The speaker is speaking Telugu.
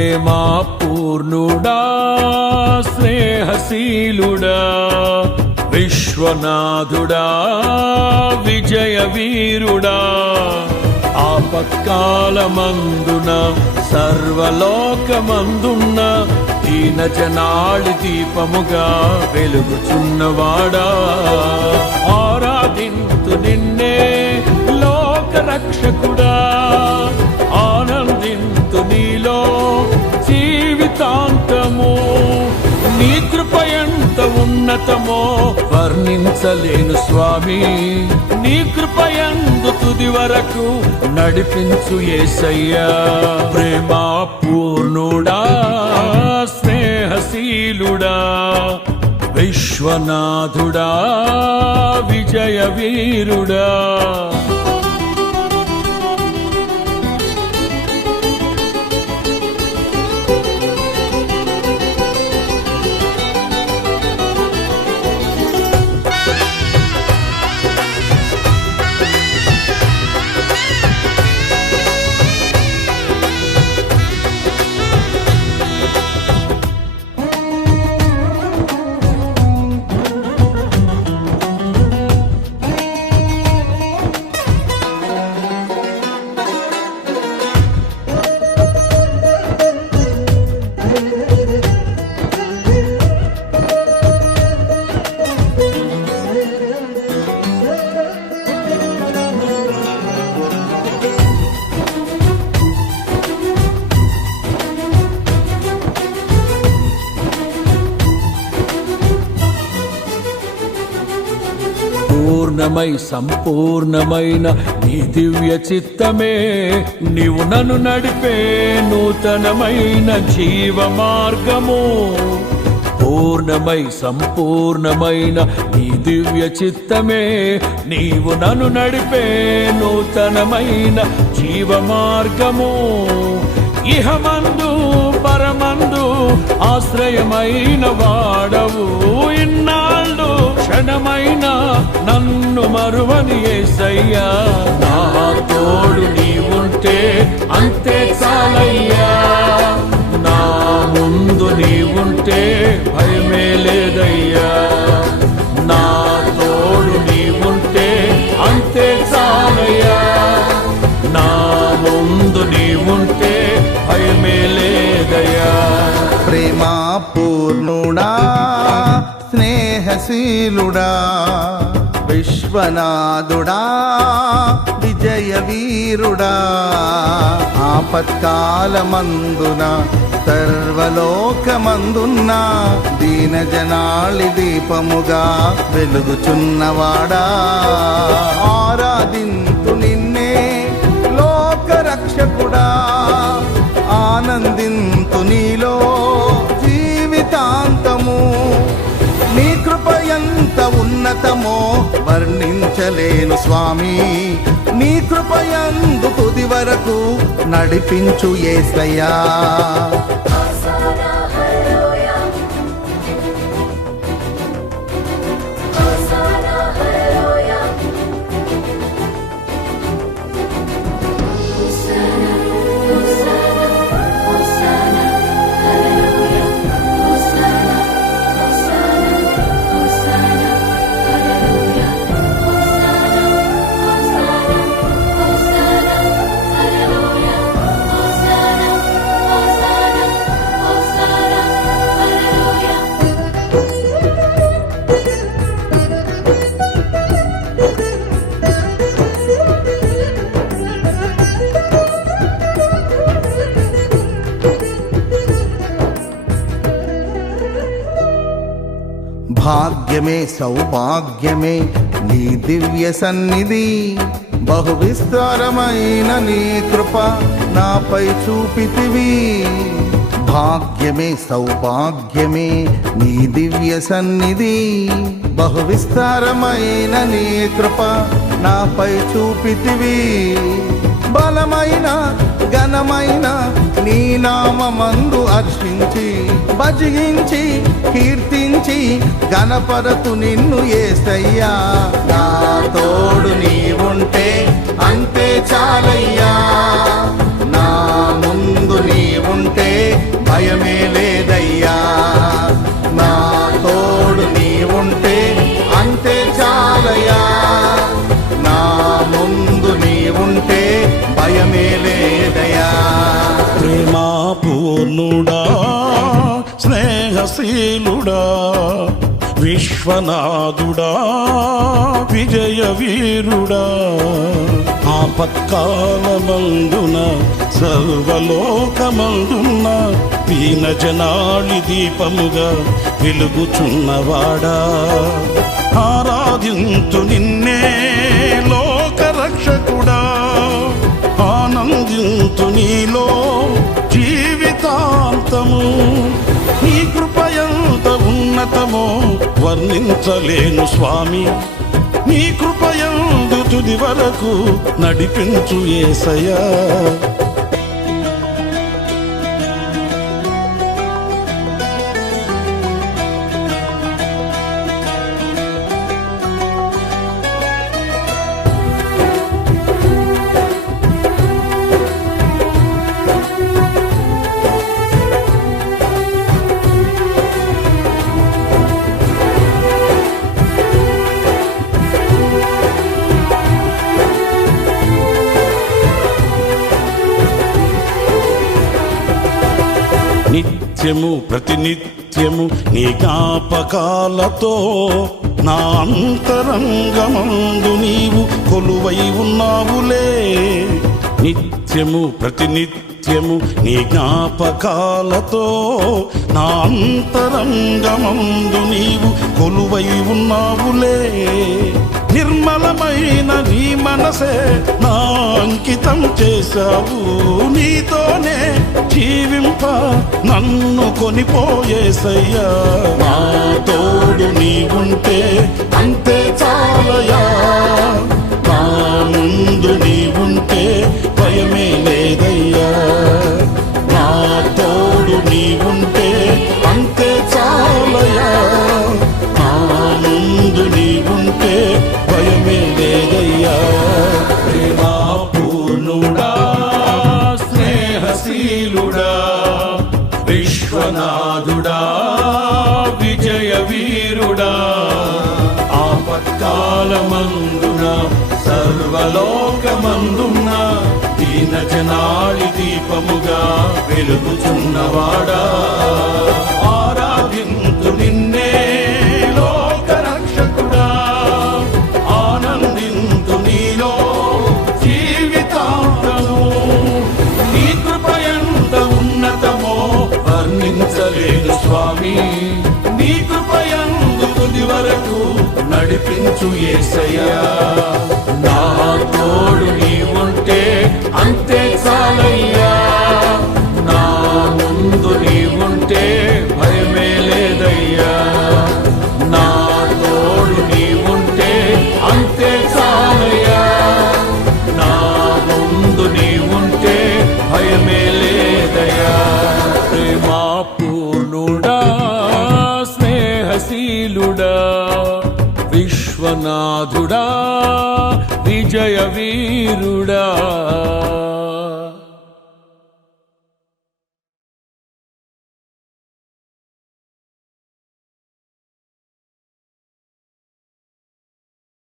ప్రేమా పూర్ణుడా స్నేహశీలుడా విశ్వనాథుడా విజయ వీరుడా ఆపత్కాలమందున సర్వలోకమందున్న దీన జనాళి దీపముగా వెలుగుచున్నవాడా ఆరాధింతు నిన్నే లోక రక్షకుడా ఆనందింతు నీలో జీవితాంతము నీ కృప ఎంత ఉన్నతమో వర్ణించలేను స్వామి నీ కృప యందు తుది వరకు నడిపించు యేసయ్యా ప్రేమా పూర్ణుడా స్నేహశీలుడా విశ్వనాథుడా విజయ వీరుడా పూర్ణమై సంపూర్ణమైన నీ దివ్య చిత్తమే నీవు నన్ను నడిపే నూతనమైన జీవ మార్గము పూర్ణమై సంపూర్ణమైన నీ దివ్య చిత్తమే నీవు నన్ను నడిపే నూతనమైన జీవ మార్గము ఇహమందు పరమందు ఆశ్రయమైన వాడవు ఇన్నాళ్ళు క్షణమైన నన్ను మరువని యేసయ్యా నా తోడు నీవుంటే అంతే చాలయ్యా నా ముందు నీవుంటే భయమే లేదయ్యా నా తోడు నీవుంటే అంతే చాలయ్యా నా ముందు నీవుంటే భయమే లేదయ్యా ప్రేమా పూర్ణుడా స్నేహశీలుడా విశ్వనాథుడా విజయ వీరుడా ఆపత్కాలమందున సర్వలోకమందున్న దీన జనాళి దీపముగా వెలుగుచున్నవాడా ఆరాధింతు నిన్నే లోక రక్షకుడా ఆనందింతు నీలో జీవితాంతము నీ కృప ఎంత ఉన్నతమో వర్ణించలేను స్వామి నీ కృప యందు తుది వరకు నడిపించు యేసయ్యా భాగ్యమే సౌభాగ్యమే నీ దివ్య సన్నిధి బహు విస్తారమైన నీ కృప నాపై చూపితివి భాగ్యమే సౌభాగ్యమే నీ దివ్య సన్నిధి బహు విస్తారమైన నీ కృప నాపై చూపితివి బలమైన ఘనమైన నీ నామమందు అర్చించి భజించి కీర్తించి గణపరతు నిన్ను యేసయ్యా నా తోడు నీవుంటే అంతే చాలయ్యా నా ముందు నీవుంటే పూర్ణుడా స్నేహశీలుడా విశ్వనాథుడా విజయ వీరుడా ఆపత్కాలమందున సర్వలోకమందున్న దీన జనాళి దీపముగా వెలుగుచున్నవాడా ఆరాధింతు నిన్నే లోకరక్షకుడా ఆనందింతు నీలో జీవితాంతము నీ కృపయంత ఉన్నతమో వర్ణించలేను స్వామి నీ కృపయందు తుది వరకు నడిపించు యేసయ్యా నిత్యము ప్రతినిత్యము నీ జ్ఞాపకాలతో నా అంతరంగమందు నీవు కొలువై ఉన్నావులే నిత్యము ప్రతినిత్యము నీ జ్ఞాపకాలతో నా అంతరంగమందు నీవు కొలువై ఉన్నావులే నిర్మలమైన నీ మనసే నా అంకితం చేశావు నీతోనే జీవింప నన్ను కొనిపోయేసయ్యా నా తోడు నీవుంటే అంతే చాలయా నా ముందు నీవుంటే భయమే లేదయ్యా నా తోడు నీవుంటే అంతే చాలయా నా ముందు నీవుంటే భయమే లేదయ్యా ప్రేమా పూర్ణుడా స్నేహశీలుడా విశ్వనాథుడా విజయ వీరుడా ఆపత్కాలమందున సర్వలోకమందున్న దీన జనాళి దీపముగా వెలుగుచున్నవాడా ఆరాధింతు నిన్నే లోకరక్షకుడా ఆనందింతు నీలో జీవితాంతము నీ కృపయంత ఉన్నతమో వర్ణించలేదు స్వామి నీ కృపయందు తుది వరకు నడిపించు యేసయ్యా నా తోడు నీవుంటే అంతే చాలయ్యా నా ముందు నీవుంటే భయమే లేదయ్యా నా తోడు నీవుంటే అంతే చాలయ్యా నా ముందు నీవుంటే భయమే లేదయ్యా ప్రేమా పూర్ణుడా స్నేహశీలుడా విశ్వనాథుడా విజయ వీరుడా